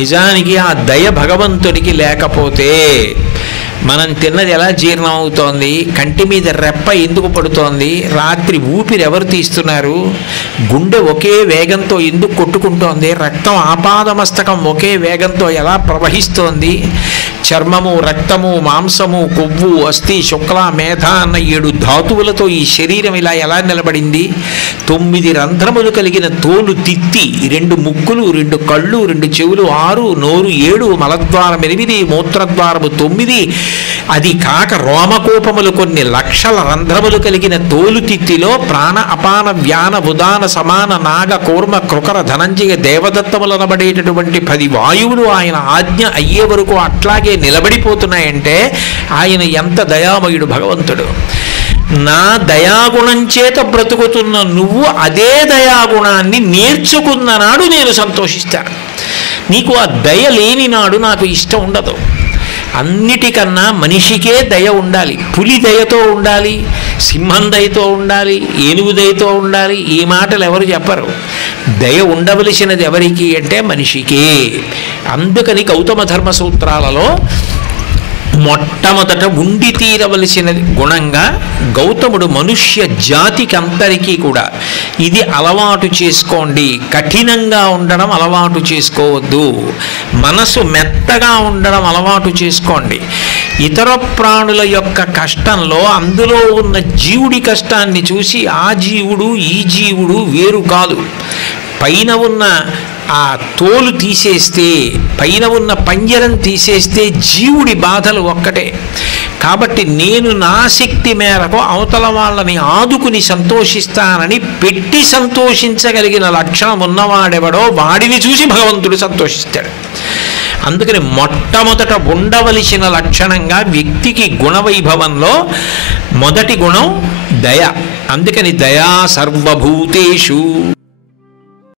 నిజానికి ఆ దయ భగవంతుడికి లేకపోతే మనం తిన్నది ఎలా జీర్ణం అవుతోంది, కంటి మీద రెప్ప ఎందుకు పడుతోంది, రాత్రి ఊపిరి ఎవరు తీస్తున్నారు, గుండె ఒకే వేగంతో ఎందుకు కొట్టుకుంటోంది, రక్తం ఆపాదమస్తకం ఒకే వేగంతో ఎలా ప్రవహిస్తోంది, చర్మము, రక్తము, మాంసము, కొవ్వు, అస్థి, శుక్ల, మేధ అన్న 7 ధాతువులతో ఈ శరీరం ఇలా ఎలా నిలబడింది, 9 రంధ్రములు కలిగిన తోలు తిత్తి, 2 ముక్కులు, 2 కళ్ళు, 2 చెవులు, 6, నోరు 7, మలద్వారం 8, మూత్రద్వారము 9, అది కాక రోమకోపములు కొన్ని లక్షల రంధ్రములు కలిగిన తోలు తిత్తిలో ప్రాణ, అపాన, వ్యాన, ఉదాన, సమాన, నాగ, కూర్మ, కృకర, ధనంజయ, దేవదత్తములనబడేటటువంటి 10 వాయువులు ఆయన ఆజ్ఞ అయ్యే వరకు అట్లాగే నిలబడిపోతున్నాయంటే ఆయన ఎంత దయామయుడు భగవంతుడు. నా దయాగుణం చేత బ్రతుకుతున్న నువ్వు అదే దయాగుణాన్ని నేర్చుకున్న నాడు నేను సంతోషిస్తాను. నీకు ఆ దయ లేని నాడు నాకు ఇష్టం ఉండదు. అన్నిటికన్నా మనిషికే దయ ఉండాలి. పులి దయతో ఉండాలి, సింహం దయతో ఉండాలి, ఏనుగు దయతో ఉండాలి. ఈ మాటలు ఎవరు చెప్పరు. దయ ఉండవలసినది ఎవరికి అంటే మనిషికే. అందుకని గౌతమ ధర్మ సూత్రాలలో మొట్టమొదట ఉండి తీరవలసిన గుణంగా గౌతముడు మనుష్య జాతికి అందరికీ కూడా ఇది అలవాటు చేసుకోండి, కఠినంగా ఉండడం అలవాటు చేసుకోవద్దు, మనసు మెత్తగా ఉండడం అలవాటు చేసుకోండి. ఇతర ప్రాణుల యొక్క కష్టంలో అందులో ఉన్న జీవుడి కష్టాన్ని చూసి ఆ జీవుడు ఈ జీవుడు వేరు కాదు. పైన ఉన్న ఆ తోలు తీసేస్తే, పైన ఉన్న పంజరం తీసేస్తే జీవుడి బాధలు ఒక్కటే. కాబట్టి నేను నా శక్తి మేరకు అవతల వాళ్ళని ఆదుకుని సంతోషిస్తానని పెట్టి సంతోషించగలిగిన లక్షణం ఉన్నవాడెవడో వాడిని చూసి భగవంతుడు సంతోషిస్తాడు. అందుకని మొట్టమొదట ఉండవలసిన లక్షణంగా వ్యక్తికి గుణవైభవంలో మొదటి గుణం దయ. అందుకని దయా సర్వభూతేషు